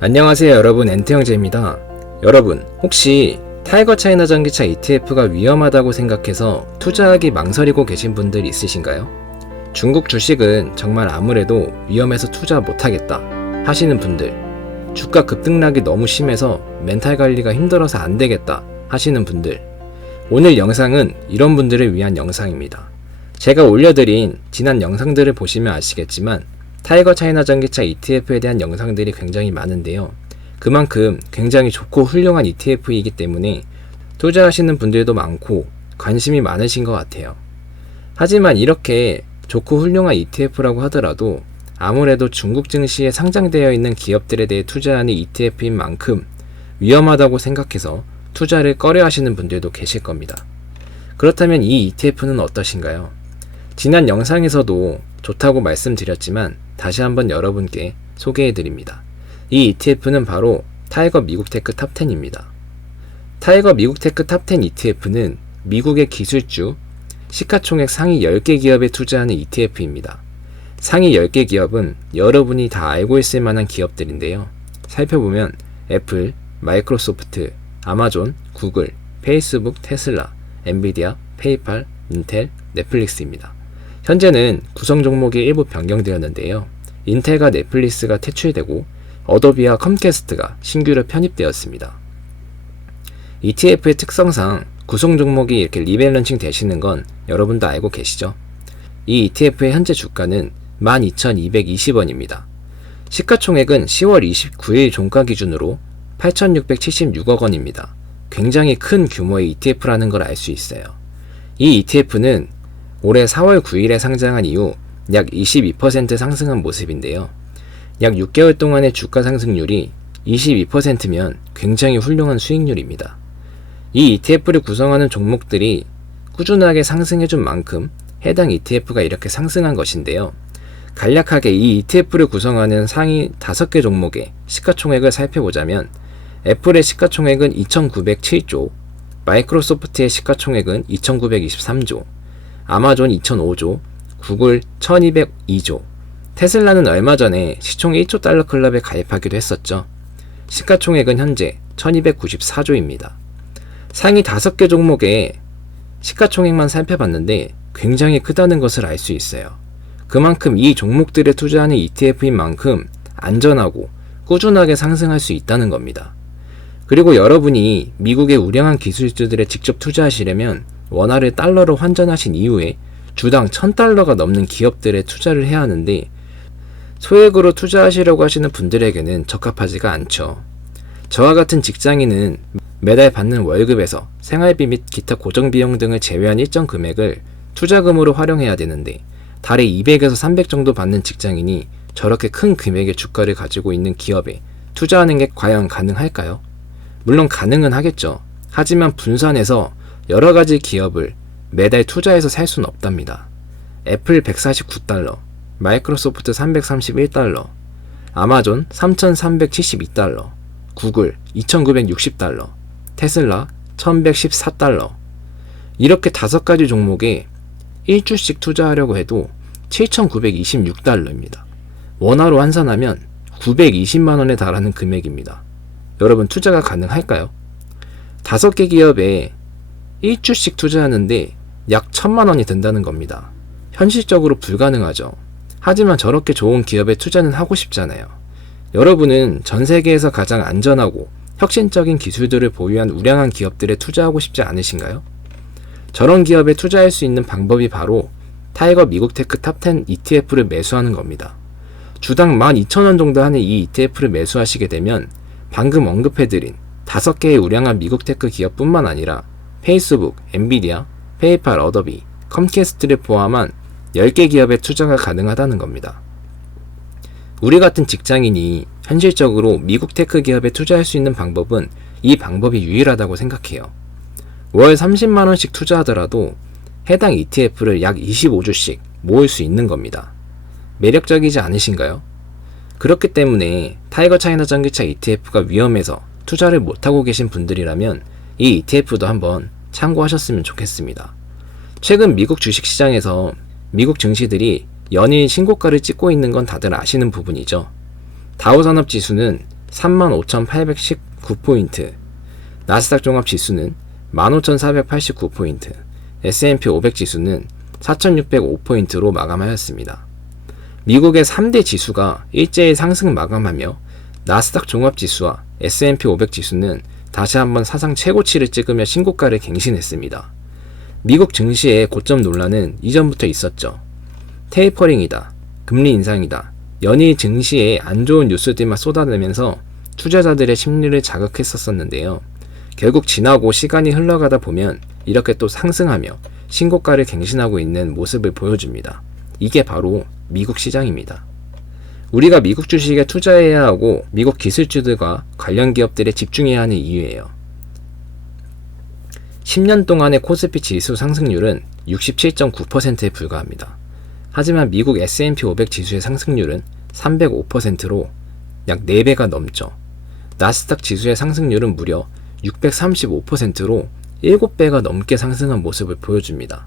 안녕하세요 여러분, 엔트형제입니다. 여러분, 혹시 타이거 차이나 전기차 ETF가 위험하다고 생각해서 투자하기 망설이고 계신 분들 있으신가요? 중국 주식은 정말 아무래도 위험해서 투자 못하겠다 하시는 분들, 주가 급등락이 너무 심해서 멘탈 관리가 힘들어서 안되겠다 하시는 분들, 오늘 영상은 이런 분들을 위한 영상입니다. 제가 올려드린 지난 영상들을 보시면 아시겠지만 타이거 차이나 전기차 ETF에 대한 영상들이 굉장히 많은데요. 그만큼 굉장히 좋고 훌륭한 ETF이기 때문에 투자하시는 분들도 많고 관심이 많으신 것 같아요. 하지만 이렇게 좋고 훌륭한 ETF라고 하더라도 아무래도 중국 증시에 상장되어 있는 기업들에 대해 투자하는 ETF인 만큼 위험하다고 생각해서 투자를 꺼려 하시는 분들도 계실 겁니다. 그렇다면 이 ETF는 어떠신가요? 지난 영상에서도 좋다고 말씀드렸지만 다시 한번 여러분께 소개해드립니다. 이 ETF는 바로 타이거 미국테크 탑10입니다. 타이거 미국테크 탑10 ETF는 미국의 기술주, 시가총액 상위 10개 기업에 투자하는 ETF입니다. 상위 10개 기업은 여러분이 다 알고 있을 만한 기업들인데요. 살펴보면 애플, 마이크로소프트, 아마존, 구글, 페이스북, 테슬라, 엔비디아, 페이팔, 인텔, 넷플릭스입니다. 현재는 구성 종목이 일부 변경되었는데요. 인텔과 넷플릭스가 퇴출되고 어도비와 컴캐스트가 신규로 편입되었습니다. ETF의 특성상 구성 종목이 이렇게 리밸런싱 되시는 건 여러분도 알고 계시죠? 이 ETF의 현재 주가는 12,220원입니다. 시가총액은 10월 29일 종가 기준으로 8,676억 원입니다. 굉장히 큰 규모의 ETF라는 걸 알 수 있어요. 이 ETF는 올해 4월 9일에 상장한 이후 약 22% 상승한 모습인데요. 약 6개월 동안의 주가 상승률이 22%면 굉장히 훌륭한 수익률입니다. 이 ETF를 구성하는 종목들이 꾸준하게 상승해준 만큼 해당 ETF가 이렇게 상승한 것인데요. 간략하게 이 ETF를 구성하는 상위 5개 종목의 시가총액을 살펴보자면 애플의 시가총액은 2,907조, 마이크로소프트의 시가총액은 2,923조, 아마존 2,005조, 구글 1,202조, 테슬라는 얼마 전에 시총 1조 달러 클럽에 가입하기도 했었죠. 시가총액은 현재 1,294조입니다. 상위 5개 종목의 시가총액만 살펴봤는데 굉장히 크다는 것을 알 수 있어요. 그만큼 이 종목들에 투자하는 ETF인 만큼 안전하고 꾸준하게 상승할 수 있다는 겁니다. 그리고 여러분이 미국의 우량한 기술주들에 직접 투자하시려면 원화를 달러로 환전하신 이후에 주당 1,000달러가 넘는 기업들에 투자를 해야 하는데 소액으로 투자하시려고 하시는 분들에게는 적합하지가 않죠. 저와 같은 직장인은 매달 받는 월급에서 생활비 및 기타 고정비용 등을 제외한 일정 금액을 투자금으로 활용해야 되는데 달에 200에서 300 정도 받는 직장인이 저렇게 큰 금액의 주가를 가지고 있는 기업에 투자하는 게 과연 가능할까요? 물론 가능은 하겠죠. 하지만 분산해서 여러가지 기업을 매달 투자해서 살 수는 없답니다. 애플 149달러, 마이크로소프트 331달러, 아마존 3,372달러, 구글 2,960달러, 테슬라 1,114달러. 이렇게 5가지 종목에 1주씩 투자하려고 해도 7,926달러입니다. 원화로 환산하면 920만원에 달하는 금액입니다. 여러분, 투자가 가능할까요? 5개 기업에 1주씩 투자하는데 약 1,000만원이 든다는 겁니다. 현실적으로 불가능하죠. 하지만 저렇게 좋은 기업에 투자는 하고 싶잖아요. 여러분은 전 세계에서 가장 안전하고 혁신적인 기술들을 보유한 우량한 기업들에 투자하고 싶지 않으신가요? 저런 기업에 투자할 수 있는 방법이 바로 타이거 미국테크 탑10 ETF를 매수하는 겁니다. 주당 12,000원 정도 하는 이 ETF를 매수하시게 되면 방금 언급해드린 5개의 우량한 미국테크 기업뿐만 아니라 페이스북, 엔비디아, 페이팔, 어도비, 컴캐스트를 포함한 10개 기업에 투자가 가능하다는 겁니다. 우리 같은 직장인이 현실적으로 미국 테크 기업에 투자할 수 있는 방법은 이 방법이 유일하다고 생각해요. 월 30만원씩 투자하더라도 해당 ETF를 약 25주씩 모을 수 있는 겁니다. 매력적이지 않으신가요? 그렇기 때문에 타이거 차이나 전기차 ETF가 위험해서 투자를 못하고 계신 분들이라면 이 ETF도 한번 참고하셨으면 좋겠습니다. 최근 미국 주식시장에서 미국 증시들이 연일 신고가를 찍고 있는 건 다들 아시는 부분이죠. 다우산업지수는 35,819포인트, 나스닥 종합지수는 15,489포인트, S&P 500 지수는 4,605포인트로 마감하였습니다. 미국의 3대 지수가 일제히 상승 마감하며 나스닥 종합지수와 S&P 500 지수는 다시 한번 사상 최고치를 찍으며 신고가를 갱신했습니다. 미국 증시의 고점 논란은 이전부터 있었죠. 테이퍼링이다, 금리 인상이다, 연일 증시에 안 좋은 뉴스들만 쏟아내면서 투자자들의 심리를 자극했었는데요. 결국 지나고 시간이 흘러가다 보면 이렇게 또 상승하며 신고가를 갱신하고 있는 모습을 보여줍니다. 이게 바로 미국 시장입니다. 우리가 미국 주식에 투자해야 하고 미국 기술주들과 관련 기업들에 집중해야 하는 이유예요. 10년 동안의 코스피 지수 상승률은 67.9%에 불과합니다. 하지만 미국 S&P 500 지수의 상승률은 305%로 약 4배가 넘죠. 나스닥 지수의 상승률은 무려 635%로 7배가 넘게 상승한 모습을 보여줍니다.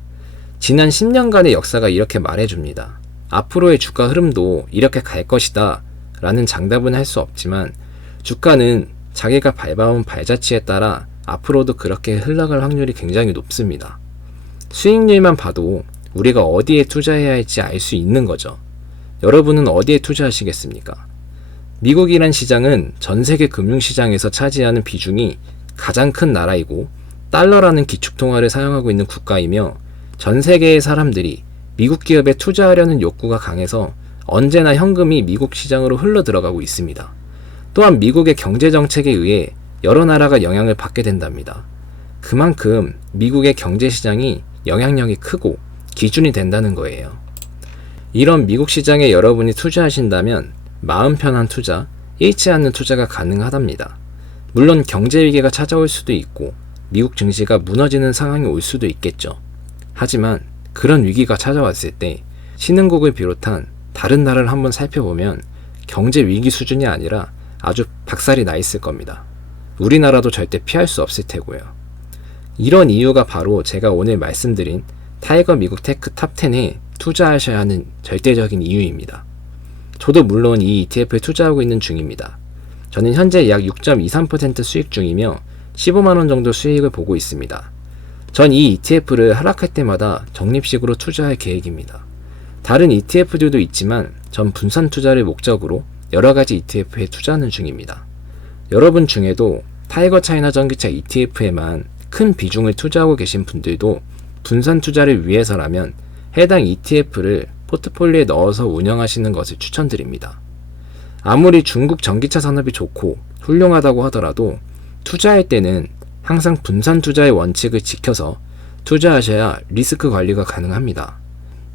지난 10년간의 역사가 이렇게 말해줍니다. 앞으로의 주가 흐름도 이렇게 갈 것이다 라는 장담은 할 수 없지만 주가는 자기가 밟아온 발자취에 따라 앞으로도 그렇게 흘러갈 확률이 굉장히 높습니다. 수익률만 봐도 우리가 어디에 투자해야 할지 알 수 있는 거죠. 여러분은 어디에 투자하시겠습니까? 미국이란 시장은 전 세계 금융시장에서 차지하는 비중이 가장 큰 나라이고 달러라는 기축통화를 사용하고 있는 국가이며 전 세계의 사람들이 미국 기업에 투자하려는 욕구가 강해서 언제나 현금이 미국 시장으로 흘러 들어가고 있습니다. 또한 미국의 경제정책에 의해 여러 나라가 영향을 받게 된답니다. 그만큼 미국의 경제시장이 영향력이 크고 기준이 된다는 거예요. 이런 미국 시장에 여러분이 투자하신다면 마음 편한 투자, 잃지 않는 투자가 가능하답니다. 물론 경제위기가 찾아올 수도 있고 미국 증시가 무너지는 상황이 올 수도 있겠죠. 하지만 그런 위기가 찾아왔을 때 신흥국을 비롯한 다른 나라를 한번 살펴보면 경제 위기 수준이 아니라 아주 박살이 나 있을 겁니다. 우리나라도 절대 피할 수 없을 테고요. 이런 이유가 바로 제가 오늘 말씀드린 타이거 미국 테크 탑10에 투자하셔야 하는 절대적인 이유입니다. 저도 물론 이 ETF에 투자하고 있는 중입니다. 저는 현재 약 6.23% 수익 중이며 15만원 정도 수익을 보고 있습니다. 전 이 ETF를 하락할 때마다 적립식으로 투자할 계획입니다. 다른 ETF들도 있지만 전 분산 투자를 목적으로 여러가지 ETF에 투자하는 중입니다. 여러분 중에도 타이거 차이나 전기차 ETF에만 큰 비중을 투자하고 계신 분들도 분산 투자를 위해서라면 해당 ETF를 포트폴리오에 넣어서 운영하시는 것을 추천드립니다. 아무리 중국 전기차 산업이 좋고 훌륭하다고 하더라도 투자할 때는 항상 분산 투자의 원칙을 지켜서 투자하셔야 리스크 관리가 가능합니다.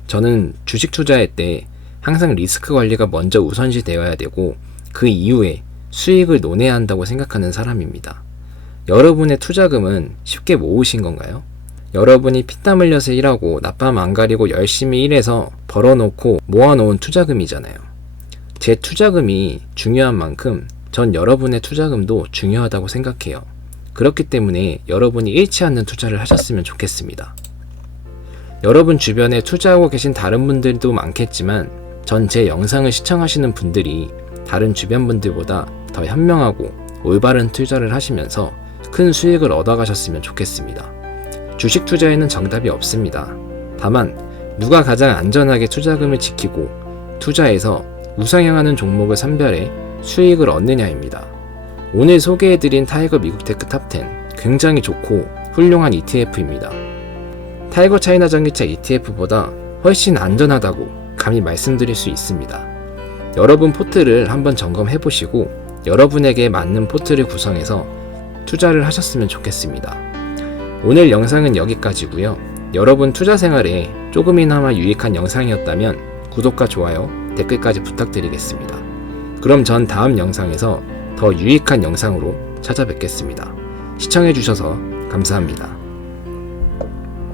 저는 주식 투자할 때 항상 리스크 관리가 먼저 우선시 되어야 되고 그 이후에 수익을 논해야 한다고 생각하는 사람입니다. 여러분의 투자금은 쉽게 모으신 건가요? 여러분이 피땀 흘려서 일하고 낮밤 안 가리고 열심히 일해서 벌어놓고 모아놓은 투자금이잖아요. 제 투자금이 중요한 만큼 전 여러분의 투자금도 중요하다고 생각해요. 그렇기 때문에 여러분이 잃지 않는 투자를 하셨으면 좋겠습니다. 여러분 주변에 투자하고 계신 다른 분들도 많겠지만 전 제 영상을 시청하시는 분들이 다른 주변 분들보다 더 현명하고 올바른 투자를 하시면서 큰 수익을 얻어가셨으면 좋겠습니다. 주식 투자에는 정답이 없습니다. 다만 누가 가장 안전하게 투자금을 지키고 투자해서 우상향하는 종목을 선별해 수익을 얻느냐입니다. 오늘 소개해드린 타이거 미국 테크 탑10 굉장히 좋고 훌륭한 ETF입니다. 타이거 차이나 전기차 ETF보다 훨씬 안전하다고 감히 말씀드릴 수 있습니다. 여러분 포트를 한번 점검해보시고 여러분에게 맞는 포트를 구성해서 투자를 하셨으면 좋겠습니다. 오늘 영상은 여기까지고요. 여러분 투자 생활에 조금이나마 유익한 영상이었다면 구독과 좋아요, 댓글까지 부탁드리겠습니다. 그럼 전 다음 영상에서 더 유익한 영상으로 찾아뵙겠습니다. 시청해주셔서 감사합니다.